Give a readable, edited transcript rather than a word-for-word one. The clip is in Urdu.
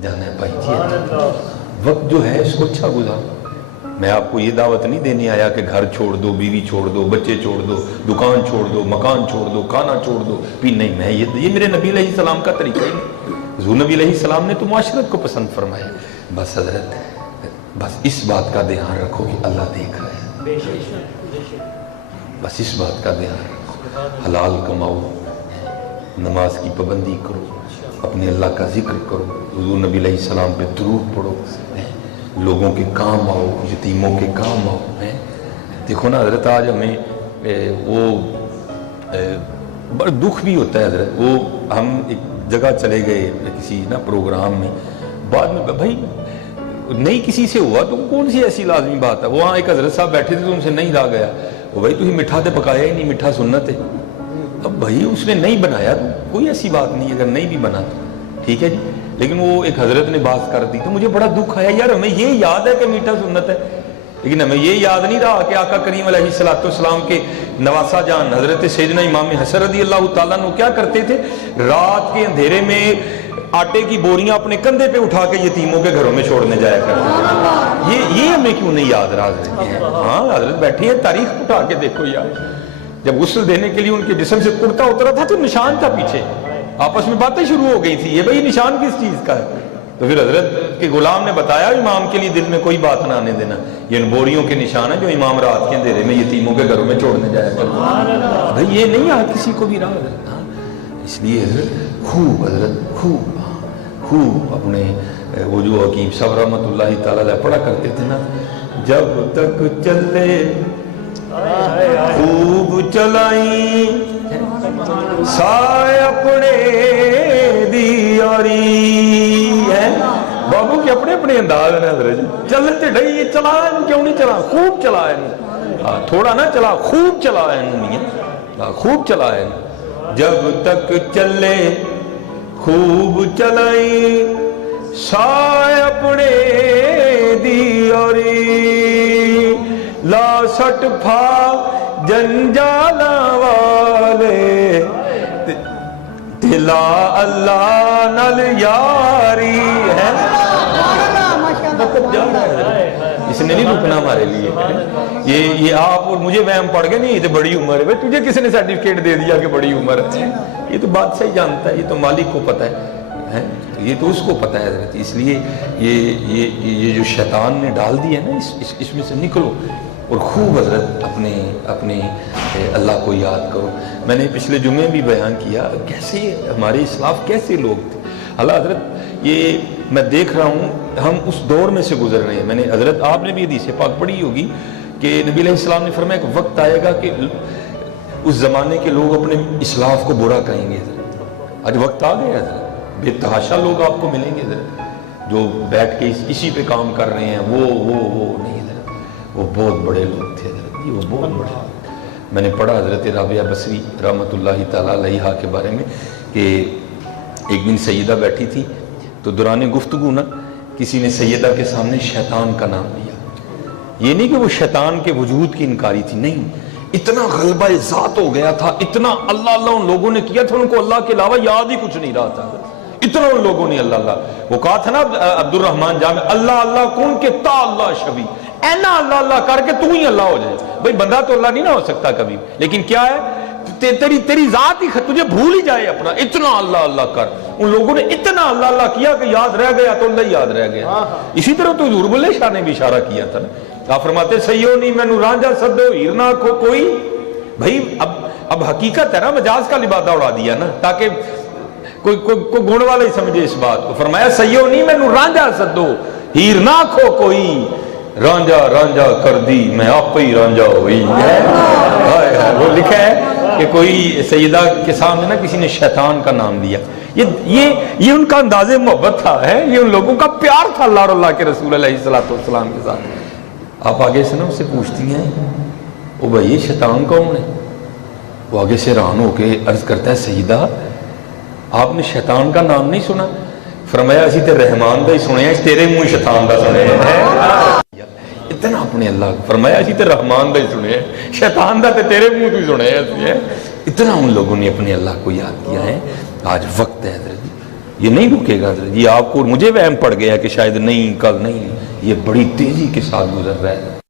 جانا ہے بھائی جی، وقت جو ہے اس کو اچھا گزارو۔ میں آپ کو یہ دعوت نہیں دینے آیا کہ گھر چھوڑ دو، بیوی چھوڑ دو، بچے چھوڑ دو، دکان چھوڑ دو، مکان چھوڑ دو، کھانا چھوڑ دو بھی نہیں، میں یہ میرے نبی علیہ السلام کا طریقہ ہی نہیں۔ حضور نبی علیہ السلام نے تو معاشرت کو پسند فرمایا۔ بس حضرت بس اس بات کا دھیان رکھو کہ اللہ دیکھ رہا ہے، بس اس بات کا دھیان رکھو، حلال کماؤ، نماز کی پابندی کرو، اپنے اللہ کا ذکر کرو، حضور نبی علیہ السلام پہ درود پڑھو، لوگوں کے کام آؤ، یتیموں کے کام آؤ۔ دیکھو نا حضرت، آج ہمیں وہ بڑا دکھ بھی ہوتا ہے حضرت، وہ ہم ایک جگہ چلے گئے کسی نا پروگرام میں، بعد میں بھائی نہیں کسی سے ہوا تو کون سی ایسی لازمی بات ہے، وہاں ایک حضرت صاحب بیٹھے تھے تو ان سے نہیں رہا گیا، وہ بھائی تھی میٹھا تے پکایا ہی نہیں، میٹھا سنت ہے۔ اب بھائی اس نے نہیں بنایا تو کوئی ایسی بات نہیں، اگر نہیں بھی بنا تو ٹھیک ہے جی، لیکن وہ ایک حضرت نے بات کر دی تو مجھے بڑا دکھ آیا، یار ہمیں یہ یاد ہے کہ میٹھا سنت ہے، لیکن ہمیں یہ یاد نہیں رہا کہ آقا کریم علیہ السلام کے نواسا جان حضرت سیدنا امام حسن رضی اللہ تعالیٰ عنہ کیا کرتے تھے، رات کے اندھیرے میں آٹے کی بوریاں اپنے کندھے پہ اٹھا کے یتیموں کے گھروں میں چھوڑنے جایا کرتے تھے۔ یہ ہمیں کیوں نہیں یاد رہا حضرت؟ ہاں حضرت بیٹھی ہے، تاریخ اٹھا کے دیکھو یار، جب غسل دینے کے لیے ان کے جسم سے کرتا اترا تھا تو نشان تھا پیچھے، آپس میں باتیں شروع ہو گئی تھی، یہ بھائی نشان کس چیز کا ہے؟ تو پھر حضرت کے غلام نے بتایا امام کے لیے دل میں کوئی بات نہ آنے دینا، یہ ان بوریوں کے نشان ہے جو امام رات کے اندھیرے میں یتیموں کے گھروں میں چھوڑنے جایا کرتا۔ بھائی یہ نہیں یاد کسی کو بھی رہا حضرت، اس لیے حضرت خوب اپنے وہ جو حکیم صاحب رحمۃ اللہ تعالیٰ علیہ پڑھا کرتے تھے نا، جب تک چلے خوب چلائیں سائے اپنے دیاری ہے، بابو کے اپنے اپنے انداز ہیں حضرت، چلتے ڈھائی یہ چلائیں کیوں نہیں چلا، خوب چلائیں، تھوڑا نہ چلا، خوب چلائیں، خوب چلائیں، جب تک چلے خوب چلائیں سائے اپنے دیاری، لا سٹ پھا جنجالا والے تلا اللہ نل یاری ہے۔ اس نے نہیں رکنا ہمارے لیے، یہ آپ اور مجھے وہم پڑ گئے نہیں، یہ تو بڑی عمر ہے، تجھے کسی نے سرٹیفکیٹ دے دیا کہ بڑی عمر ہے، یہ تو بات صحیح جانتا ہے، یہ تو مالک کو پتہ ہے، یہ تو اس کو پتہ ہے حضرت، اس لیے یہ جو شیطان نے ڈال دیا ہے نا، اس میں سے نکلو اور خوب حضرت اپنے اللہ کو یاد کرو۔ میں نے پچھلے جمعے بھی بیان کیا کیسے ہمارے اسلاف کیسے لوگ تھے، اللہ حضرت یہ میں دیکھ رہا ہوں ہم اس دور میں سے گزر رہے ہیں۔ میں نے حضرت آپ نے بھی حدیث پاک پڑھی ہوگی کہ نبی علیہ السلام نے فرمایا کہ وقت آئے گا کہ اس زمانے کے لوگ اپنے اسلاف کو برا کہیں گے حضرت، آج وقت آ گیا حضرت، بے تحاشا لوگ آپ کو ملیں گے حضرت جو بیٹھ کے اسی پہ کام کر رہے ہیں، وہ نہیں حضرت، وہ بہت بڑے لوگ تھے حضرت، وہ بہت بڑے۔ میں نے پڑھا حضرت رابعہ بصری رحمۃ اللہ تعالیٰ علیہا کے بارے میں کہ ایک دن سیدہ بیٹھی تھی تو دوران گفتگو نا کسی نے سیدہ کے سامنے شیطان کا نام لیا، یہ نہیں کہ وہ شیطان کے وجود کی انکاری تھی، نہیں، اتنا غلبہ ذات ہو گیا تھا، اتنا اللہ اللہ ان لوگوں نے کیا تھا، ان کو اللہ کے علاوہ یاد ہی کچھ نہیں رہا تھا، اتنا ان لوگوں نے اللہ اللہ، وہ کہا تھا نا عبد الرحمن جامع، اللہ اللہ کون کے تا اللہ شبی، اینا اللہ اللہ کر کے تو ہی اللہ ہو جائے۔ بھئی بندہ تو اللہ نہیں نہ ہو سکتا کبھی، لیکن کیا ہے تیری ذات ہی تجھے بھول ہی جائے اپنا، اتنا اللہ اللہ کر۔ ان لوگوں نے اتنا اللہ اللہ کیا کہ یاد رہ گیا تو اللہ یاد رہ گیا۔ اسی طرح تو حضور بلے شاہ نے بھی اشارہ کیا تھا نا، آپ فرماتے سیو نہیں مینو رانجا سدو ہیرنا کو کوئی، بھائی اب حقیقت ہے نا، مجاز کا لبادہ اڑا دیا نا تاکہ کوئی گن والا ہی سمجھے اس بات کو۔ فرمایا سیو نہیں مینو رانجا سدو ہیرنا کھو کوئی، رانجا رانجا کر دی میں آپ ہی رانجا ہوئی ہے۔ وہ لکھا ہے کہ کوئی سیدہ کے سامنے نا کسی نے شیطان کا نام لیا، یہ ان کا انداز محبت تھا، یہ ان لوگوں کا پیار تھا اللہ اور اللہ کے رسول علیہ السلام کے ساتھ۔ آپ آگے سے نا اس سے پوچھتی ہیں او بھائی یہ شیطان کون ہے؟ وہ آگے سے حیران ہو کے عرض کرتا ہے سیدہ آپ نے شیطان کا نام نہیں سنا؟ فرمایا اسی تے رحمان دا ہی سنے ہیں، تیرے منہ شیطان دا سنے ہیں۔ اتنا اپنے اللہ کو فرمایا اسی تے رحمان دا ہی سنے ہیں، شیطان دا تے تیرے منہ تو ہی سنے ہیں۔ اتنا ان لوگوں نے اپنے اللہ کو یاد کیا ہے۔ آج وقت ہے حضرت، یہ نہیں رکے گا حضرت، یہ آپ کو مجھے وہم پڑ گیا کہ شاید نہیں کل نہیں، یہ بڑی تیزی کے ساتھ گزر رہا ہے۔